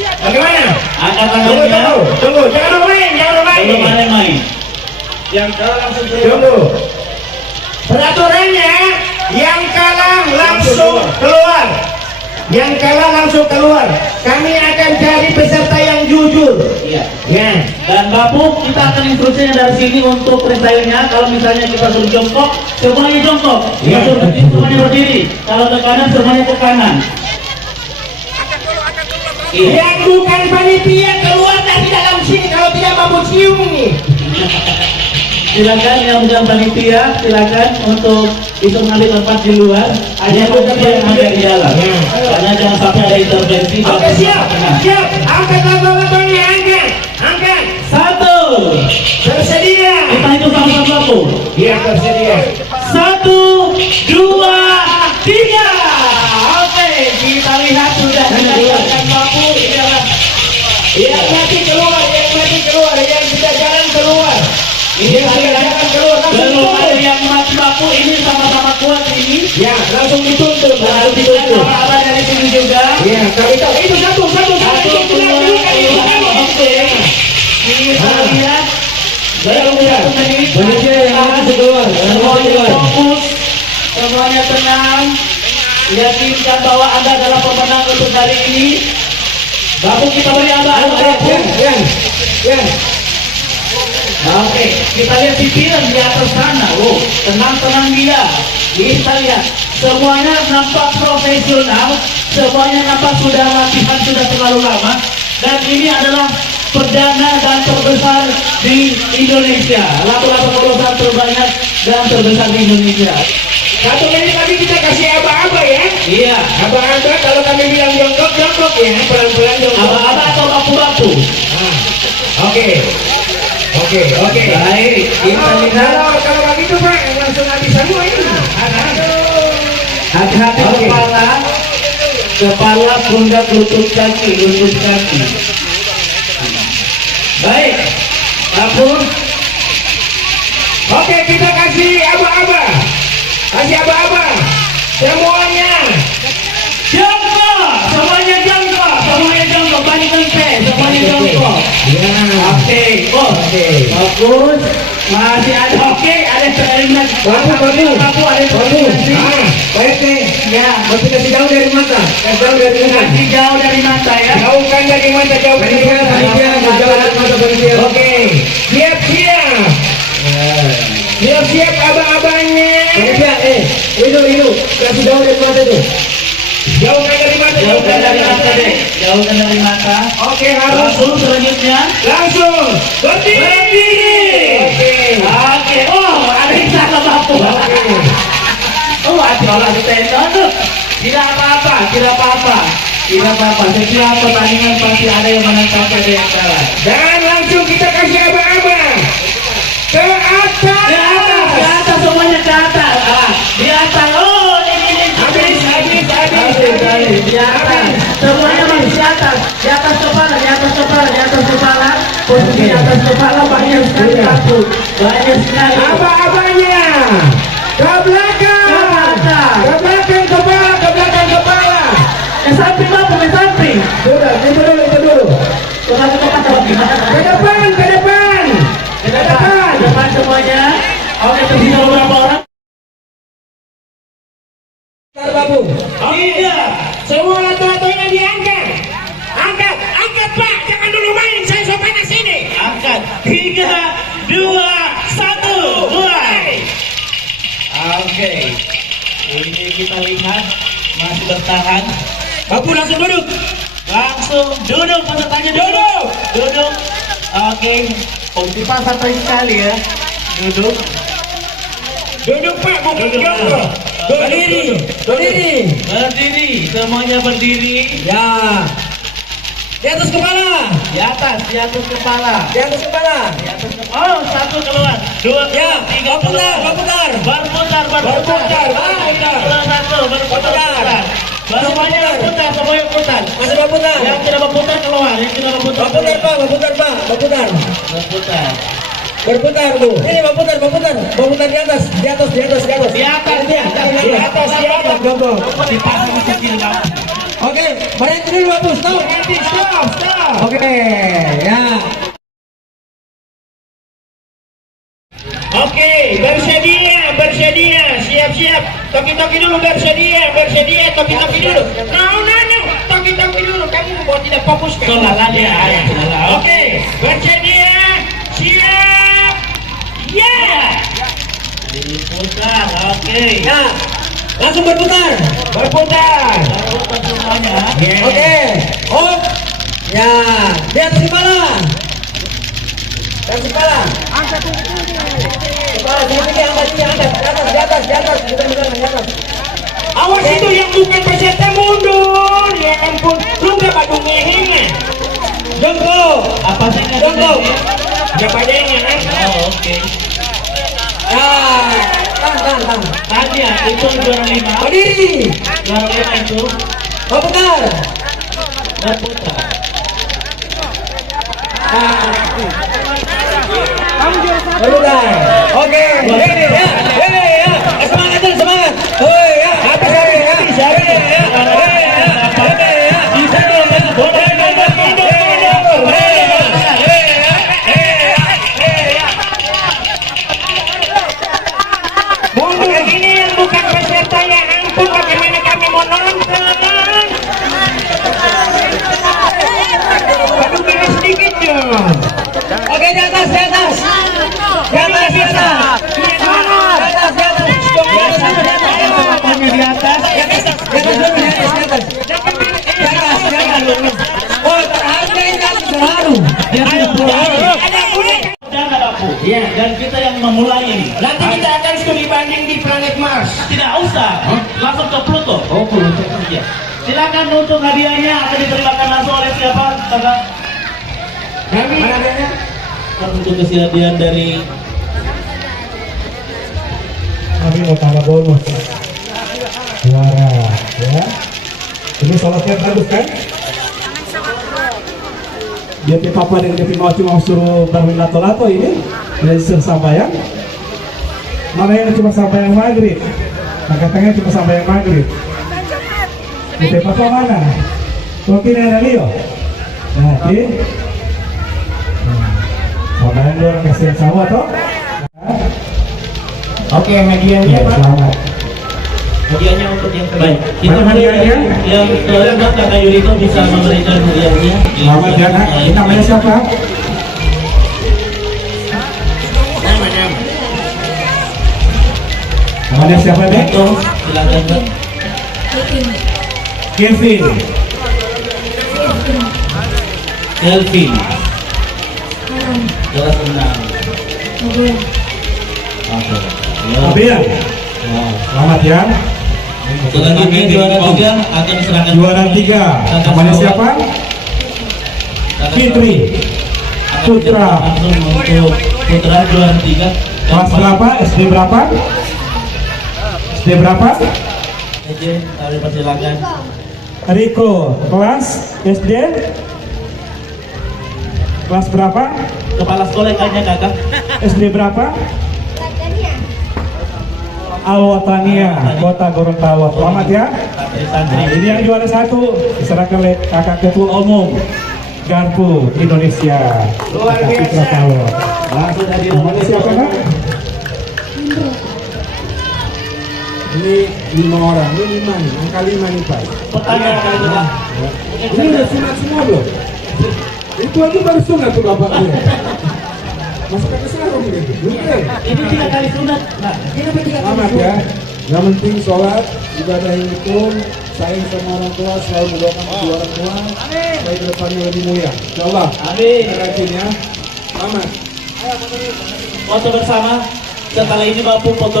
Bagaimana? Angkat Tunggu, tangannya. tunggu, jangan main, jangan main. Belum main. Yang kalah langsung tunggu. Peraturannya, yang kalah langsung keluar. Yang kalah langsung keluar. Kami akan cari peserta yang jujur. Iya. Ya. Dan Bapu, kita akan instruksinya dari sini untuk freestyle-nya. Kalau misalnya kita suruh jongkok, semuanya jongkok. Kita Ya. suruh berdiri, semuanya berdiri. Kalau ke kanan, semuanya ke kanan. Iya. Yang bukan panitia keluar dari dalam sini kalau tidak mampu cium nih. Silakan yang bukan panitia, silakan untuk bisa mengambil tempat di luar. Hanya bukan yang ada di dalam. Karena jangan sampai ada intervensi. Oke, siap, siap. Angkat lagu-lagunya, angkat. Satu. Bersedia. Kita hitung sama-sama Bapu. Iya, bersedia. 1, 2, 3. Oke, kita lihat sudah dilakukan Bapu. Yang mati keluar, yang tidak jalan keluar. Ini Yang tidak jalan keluar, langsung belum ada tuntun. yang mati Bapu. Ini sama-sama kuat ini. Ya, langsung dituntun, Dan langsung kita dituntun. apa dari sini juga. Iya, kami tahu. Itu satu. Satu keluar. Oke. Kita lihat. Baru 1 menit. Manusia yang langsung keluar, Semuanya fokus, semuanya tenang. Yakinkan bahwa Anda adalah pemenang untuk hari ini. Bapu kita beri abang-abang. Yan. Oke, kita lihat pikiran di atas sana. Oh, tenang-tenang dia. Kita lihat, semuanya nampak profesional, semuanya nampak sudah latihan sudah terlalu lama. Dan ini adalah perdana dan terbesar di Indonesia. Lagu-lagu terbesar terbanyak dan terbesar di Indonesia. 1 menit lagi kita kasih aba-aba ya. Iya. Aba-aba kalau kami bilang jongkok ya, pelan-pelan jongkok. Aba-aba atau bapu-bapu? Oke. Baik, kita lihat. Kalau begitu Pak, langsung habis semua ini. Hati-hati Oke. kepala, pundak, lutut kaki. Baik, Bapu. Oke, kita kasih aba-aba. Semuanya. Jongkok, semuanya jongkok, balikan semuanya jongkok. Ya. Oke, bagus. Masih ada, ada eksperimen. Bapu. Bapu, ada eksperimen. Baik nih. Ya, Masih kasih jauh dari mata. kasih jauh dari mata ya. Jauhkan dari mata, jauhkan dari mata. Jauh dari mata panitia. Oke. Siap aba-abanya. Panitia, itu kasih jauh dari mata tuh. Jauhkan dari mata. Jauhkan dari mata deh, jauhkan dari mata. Oke, harus Langsung selanjutnya. langsung berdiri. Oke. Oh, ada yang salah Bapu. Oh, ada tendon tuh. Tidak apa-apa. Setiap pertandingan pasti ada yang menang, pasti ada yang kalah. Dan langsung kita kasih aba-aba ke atas. Ke atas semuanya ke atas. Di atas. Oh, ini. Habis. Di atas. Semuanya masih di atas. Di atas kepala. Posisi di atas kepala banyak sekali Bapu. Banyak sekali. Aba-abanya ke belakang. Ke belakang kepala. Ke samping Bapu, ke samping. Sudah, itu dulu. Ke depan. Ke depan semuanya. Oke, tersisa beberapa orang. Bapu. Iya. Semua lato-latonya diangkat. Angkat Pak, jangan dulu main. Saya so panas ini. Angkat. 3, 2, 1, mulai. Oke. Ini kita lihat masih bertahan. Bapu langsung duduk. Pesertanya duduk. Oke. Optimal santai sekali ya. Duduk Pak, bukan Duduk. jongkok. Berdiri, semuanya berdiri. Ya. Di atas kepala. Di atas kepala. Oh, 1 keluar. 2 Ya, keluar. 3 berputar. Berputar. Berputar. Semuanya berputar. Masih berputar. Yang tidak berputar keluar. Berputar, Pak. Berputar. Berputar, Bu. Ini berputar. Berputar di atas. Di atas. Jongkok. Dipasang kecil Bang. Oke, berhenti dulu waktu. Stop. Berhenti, stop. Oke, ya. Oke, bersedia, siap-siap. Toki-toki dulu, bersedia, toki-toki dulu. No, toki-toki dulu. Kamu mau tidak fokus kan? Oke, bersedia, siap, ya. Diputar, oke. Ya, langsung berputar. Berputar. Putar semuanya. Yeah. Oke, oh, ya, di atas kepala. Dan kepala. Kepala, tinggi, angkat, di atas, betul-betul di atas. Awas itu yang bukan peserta mundur. Ya ampun, lu gak pada ngehengnya. Jongkok. Apa sih nggak Jongkok. bisa? Gak pada ngehengnya. Oh, oke. Ya, tahan. Tanya, itu juara 5. Berdiri. Juara 5 itu Berputar. berputar. Berputar. Oke. Ya. Semangat. Oh ya. Habis ya. Mundur ini yang bukan peserta, ya ampun, bagaimana kami mau nonton? Aduh, gini sedikit dong. Oke, di atas. Ini di atas. Oh, hargai kan selalu. Jangan aku. Ya, dan kita yang memulai ini. Nanti kita akan studi banding di planet Mars. Tidak usah, langsung ke Pluto. Oh, Pluto. Ya. Silakan untuk hadiahnya akan diterima langsung oleh siapa? Kakak. Mana adanya? Untuk kesehadian dari Kami mau tambah bonus. Juara, ya. Ini sholatnya bagus kan? Dia papa dengan dia mau cuma suruh berlato-lato ini, dia suruh sampai mana yang cuma sampai yang maghrib? Nah, katanya cuma sampai yang maghrib. Dia papa mana? Mungkin ada Leo. Nah, ini. Sampai yang orang kasih yang sama toh? Oke, hadiahnya Ya, Pak. selamat. hadiahnya untuk yang terbaik. Itu Mana hadiahnya? yang terbaik Kakak Yuriko bisa memberikan hadiahnya. Selamat ya, Kak. Ini namanya siapa? Nama. Namanya siapa, Dek? Itu silakan Kak. Kevin. Kelvin. Jelas menang. Oke. Ya. Abian. Wow. Selamat ya. Selanjutnya juara 3 akan diserahkan Juara 3. Namanya siapa? Fitri. Putra. Langsung untuk putra juara 3. Kelas berapa? SD berapa? SD berapa? Oke, kami persilakan. Riko. Kelas SD? Kelas berapa? Kepala sekolah kayaknya kakak. SD berapa? Alwatania, Kota Gorontalo. Selamat ya. Nah, ini yang juara 1 diserahkan oleh kakak ketua umum Garpu Indonesia. Luar Kakak biasa. Fitra Kalo. Langsung hadir Namanya siapa kan? Ini 5 orang, ini 5 nih, angka 5 nih Pak. pertanyaan kakak. Ini udah sunat semua belum? Itu aja baru sunat tuh bapaknya. Masukkan ke sarung gitu. Bener. Ini 3 kali sunat. Nah, Selamat ya. Yang penting sholat, ibadah yang hukum, sayang sama orang tua, selalu mendoakan kedua orang tua, supaya ke depannya lebih mulia. Insyaallah. amin. Kita rajin ya. Selamat. Foto bersama. Setelah ini mampu foto